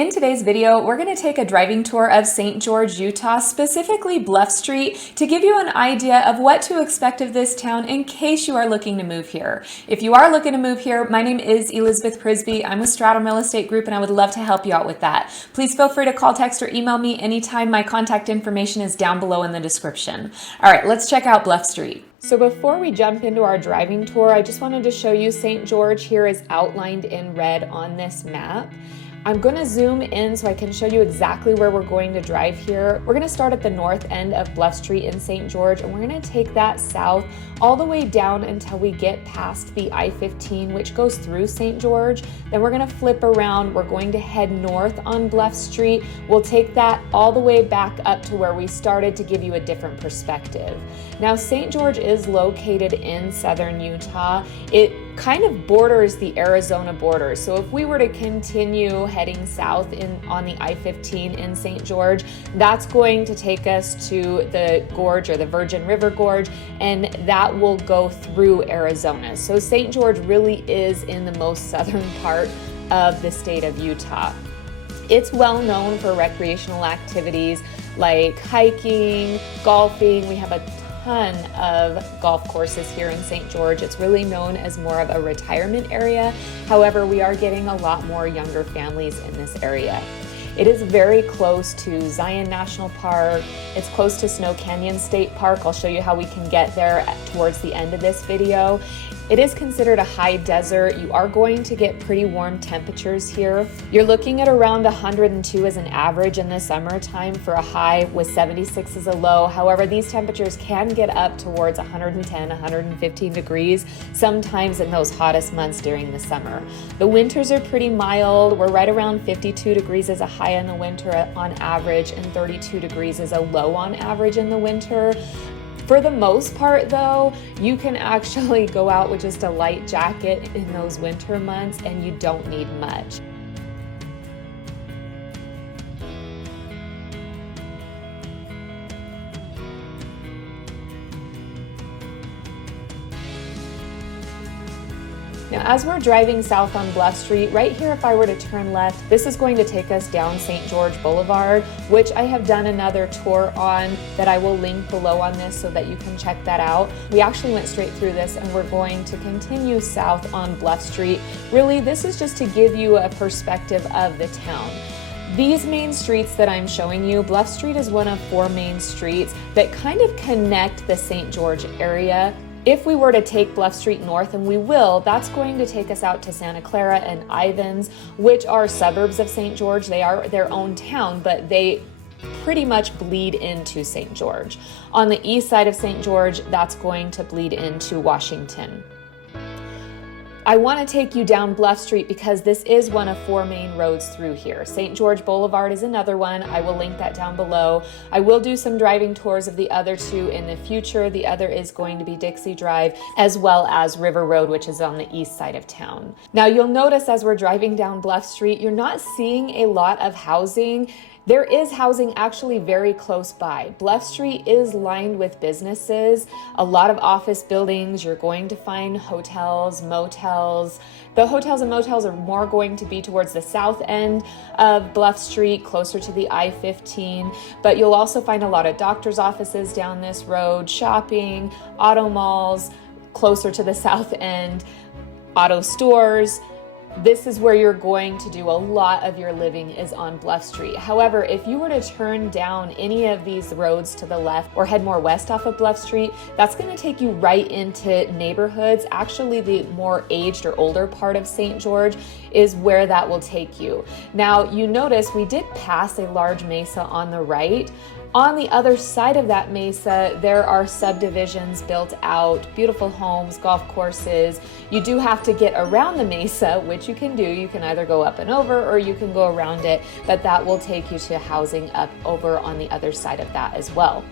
In today's video, we're going to take a driving tour of St. George, Utah, specifically Bluff Street, to give you an idea of what to expect of this town in case you are looking to move here. If you are looking to move here, my name is Elizabeth Prisbrey. I'm with Stratum Real Estate Group and I would love to help you out with that. Please feel free to call, text, or email me anytime. My contact information is down below in the description. All right, let's check out Bluff Street. So before we jump into our driving tour, I just wanted to show you St. George here is outlined in red on this map. I'm going to zoom in so I can show you exactly where we're going to drive here. We're going to start at the north end of Bluff Street in St. George, and we're going to take that south all the way down until we get past the I-15, which goes through St. George. Then we're going to flip around. We're going to head north on Bluff Street. We'll take that all the way back up to where we started to give you a different perspective. Now, St. George is located in southern Utah. It kind of borders the Arizona border. So if we were to continue heading south on the I-15 in St. George, that's going to take us to the gorge, or the Virgin River Gorge, and that will go through Arizona. So St. George really is in the most southern part of the state of Utah. It's well known for recreational activities like hiking, golfing. We have a ton of golf courses here in St. George. It's really known as more of a retirement area. However, we are getting a lot more younger families in this area. It is very close to Zion National Park. It's close to Snow Canyon State Park. I'll show you how we can get there towards the end of this video. It is considered a high desert. You are going to get pretty warm temperatures here. You're looking at around 102 as an average in the summertime for a high, with 76 as a low. However, these temperatures can get up towards 110, 115 degrees, sometimes in those hottest months during the summer. The winters are pretty mild. We're right around 52 degrees as a high in the winter on average, and 32 degrees as a low on average in the winter. For the most part, though, you can actually go out with just a light jacket in those winter months and you don't need much. Now, as we're driving south on Bluff Street, right here, if I were to turn left, this is going to take us down St. George Boulevard, which I have done another tour on that I will link below on this so that you can check that out. We actually went straight through this and we're going to continue south on Bluff Street. Really, this is just to give you a perspective of the town. These main streets that I'm showing you, Bluff Street is one of 4 main streets that kind of connect the St. George area. If we were to take Bluff Street north, and we will, that's going to take us out to Santa Clara and Ivins, which are suburbs of St. George. They are their own town, but they pretty much bleed into St. George. On the east side of St. George, that's going to bleed into Washington. I want to take you down Bluff Street because this is one of 4 main roads through here. St. George Boulevard is another one. I will link that down below. I will do some driving tours of the other 2 in the future. The other is going to be Dixie Drive, as well as River Road, which is on the east side of town. Now, you'll notice as we're driving down Bluff Street, you're not seeing a lot of housing. There is housing actually very close by. Bluff Street is lined with businesses, a lot of office buildings. You're going to find hotels, motels. The hotels and motels are more going to be towards the south end of Bluff Street, closer to the I-15, but you'll also find a lot of doctor's offices down this road, shopping, auto malls, closer to the south end, auto stores. This is where you're going to do a lot of your living, is on Bluff Street. However, if you were to turn down any of these roads to the left or head more west off of Bluff Street, that's going to take you right into neighborhoods. Actually, the more aged or older part of St. George is where that will take you. Now, you notice we did pass a large mesa on the right. On the other side of that mesa, there are subdivisions built out, beautiful homes, golf courses. You do have to get around the mesa, which you can do. You can either go up and over or you can go around it, but that will take you to housing up over on the other side of that as well.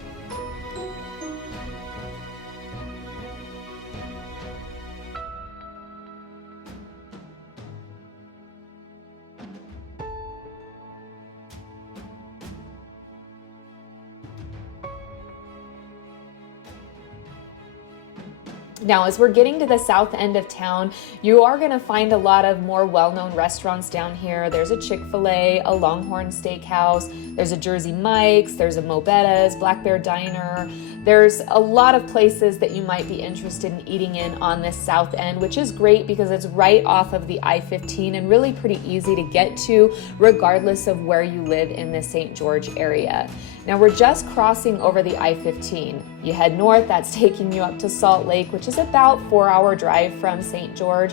Now, as we're getting to the south end of town, you are going to find a lot of more well-known restaurants down here. There's a Chick-fil-A, a Longhorn Steakhouse, there's a Jersey Mike's, there's a Mobetta's, Black Bear Diner. There's a lot of places that you might be interested in eating in on this south end, which is great because it's right off of the I-15 and really pretty easy to get to regardless of where you live in the St. George area. Now we're just crossing over the I-15. You head north, that's taking you up to Salt Lake, which is about 4-hour drive from St. George,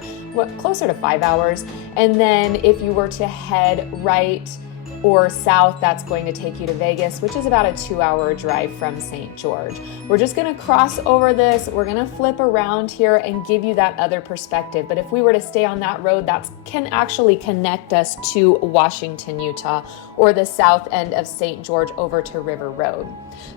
closer to 5 hours. And then if you were to head right or south, that's going to take you to Vegas, which is about a 2-hour drive from St. George. We're just going to cross over this. We're going to flip around here and give you that other perspective. But if we were to stay on that road, that can actually connect us to Washington, Utah, or the south end of St. George over to River Road.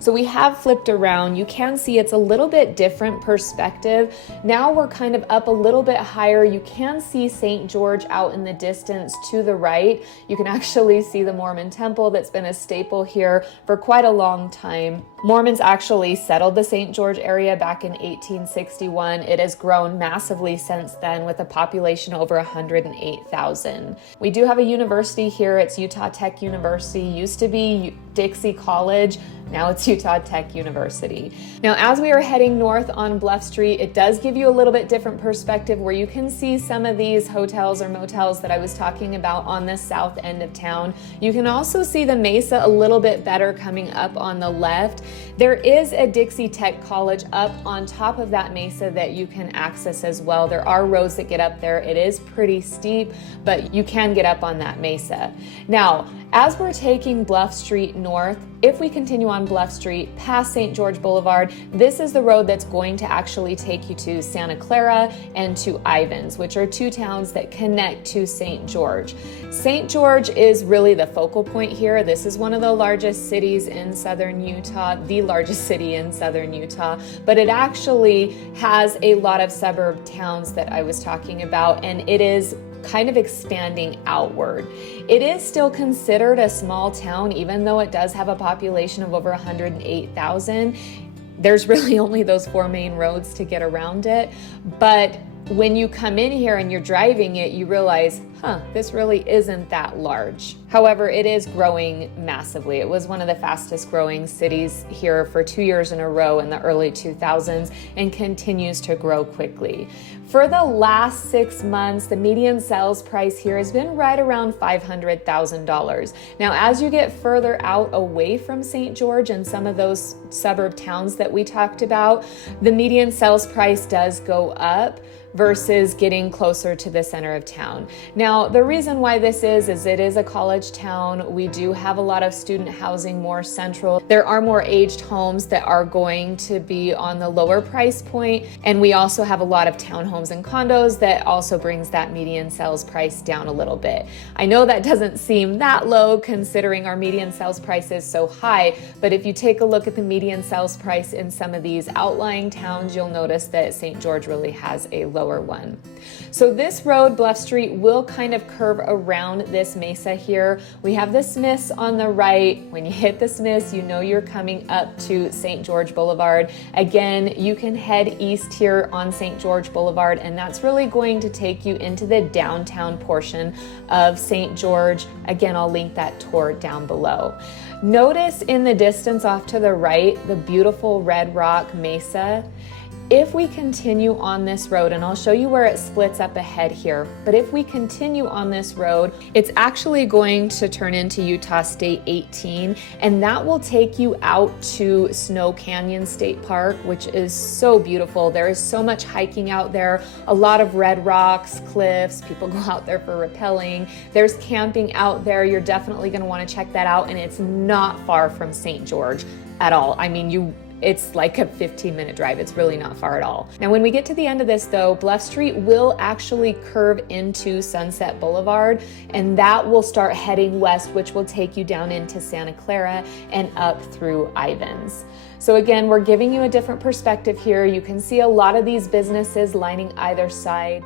So we have flipped around. You can see it's a little bit different perspective. Now we're kind of up a little bit higher. You can see St. George out in the distance to the right. You can actually see the Mormon temple that's been a staple here for quite a long time. Mormons actually settled the St. George area back in 1861. It has grown massively since then with a population over 108,000. We do have a university here. It's Utah Tech University. Used to be Dixie College. Now it's Utah Tech University. Now, as we are heading north on Bluff Street, it does give you a little bit different perspective where you can see some of these hotels or motels that I was talking about on the south end of town. You can also see the mesa a little bit better coming up on the left. There is a Dixie Tech College up on top of that mesa that you can access as well. There are roads that get up there. It is pretty steep, but you can get up on that mesa. Now, as we're taking Bluff Street north, if we continue on Bluff Street past St. George Boulevard, this is the road that's going to actually take you to Santa Clara and to Ivins, which are two towns that connect to St. George. St. George is really the focal point here. This is one of the largest cities in southern Utah, the largest city in southern Utah, but it actually has a lot of suburb towns that I was talking about, and it is kind of expanding outward. It is still considered a small town, even though it does have a population of over 108,000. There's really only those 4 main roads to get around it. But when you come in here and you're driving it, you realize, this really isn't that large. However, it is growing massively. It was one of the fastest growing cities here for 2 years in a row in the early 2000s and continues to grow quickly. For the last 6 months, the median sales price here has been right around $500,000. Now, as you get further out away from St. George and some of those suburb towns that we talked about, the median sales price does go up versus getting closer to the center of town. Now, the reason why this is it is a college town. We do have a lot of student housing more central. There are more aged homes that are going to be on the lower price point. And we also have a lot of townhomes and condos that also brings that median sales price down a little bit. I know that doesn't seem that low considering our median sales price is so high, but if you take a look at the median sales price in some of these outlying towns, you'll notice that St. George really has a lower one. So this road, Bluff Street, will kind of curve around this mesa here. We have the Smiths on the right. When you hit the Smiths, you know you're coming up to St. George Boulevard. Again, you can head east here on St. George Boulevard, and that's really going to take you into the downtown portion of St. George. Again, I'll link that tour down below. Notice in the distance off to the right, the beautiful Red Rock Mesa. If we continue on this road, and I'll show you where it splits up ahead here, but if we continue on this road, it's actually going to turn into Utah State 18, and that will take you out to Snow Canyon State Park, which is so beautiful. There is so much hiking out there, a lot of red rocks, cliffs, people go out there for rappelling. There's camping out there. You're definitely going to want to check that out, and it's not far from St. George at all. I mean, it's like a 15-minute drive. It's really not far at all. Now, when we get to the end of this though, Bluff Street will actually curve into Sunset Boulevard, and that will start heading west, which will take you down into Santa Clara and up through Ivins. So again, we're giving you a different perspective here. You can see a lot of these businesses lining either side.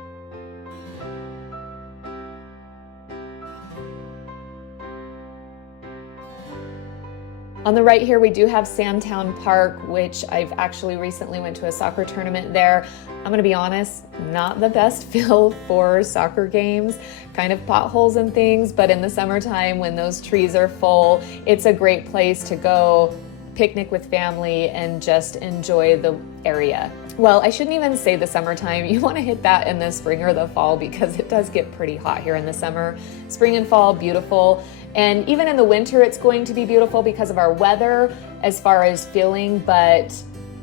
On the right here, we do have Sandtown Park, which I've actually recently went to a soccer tournament there. I'm gonna be honest, not the best field for soccer games, kind of potholes and things, but in the summertime when those trees are full, it's a great place to go picnic with family and just enjoy the area. Well, I shouldn't even say the summertime. You want to hit that in the spring or the fall because it does get pretty hot here in the summer. Spring and fall, beautiful. And even in the winter, it's going to be beautiful because of our weather as far as feeling, but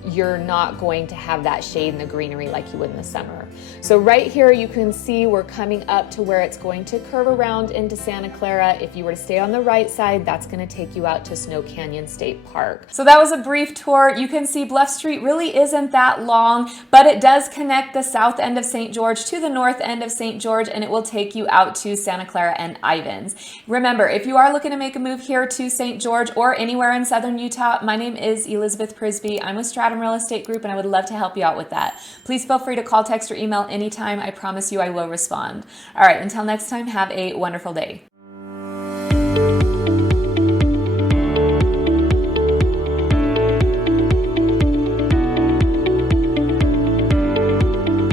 you're not going to have that shade and the greenery like you would in the summer. So right here, you can see we're coming up to where it's going to curve around into Santa Clara. If you were to stay on the right side, that's going to take you out to Snow Canyon State Park. So that was a brief tour. You can see Bluff Street really isn't that long, but it does connect the south end of St. George to the north end of St. George, and it will take you out to Santa Clara and Ivins. Remember, if you are looking to make a move here to St. George or anywhere in southern Utah, my name is Elizabeth Prisbrey. I'm with Stratum Real Estate Group, and I would love to help you out with that. Please feel free to call, text, or email anytime. I promise you I will respond. All right, until next time, have a wonderful day.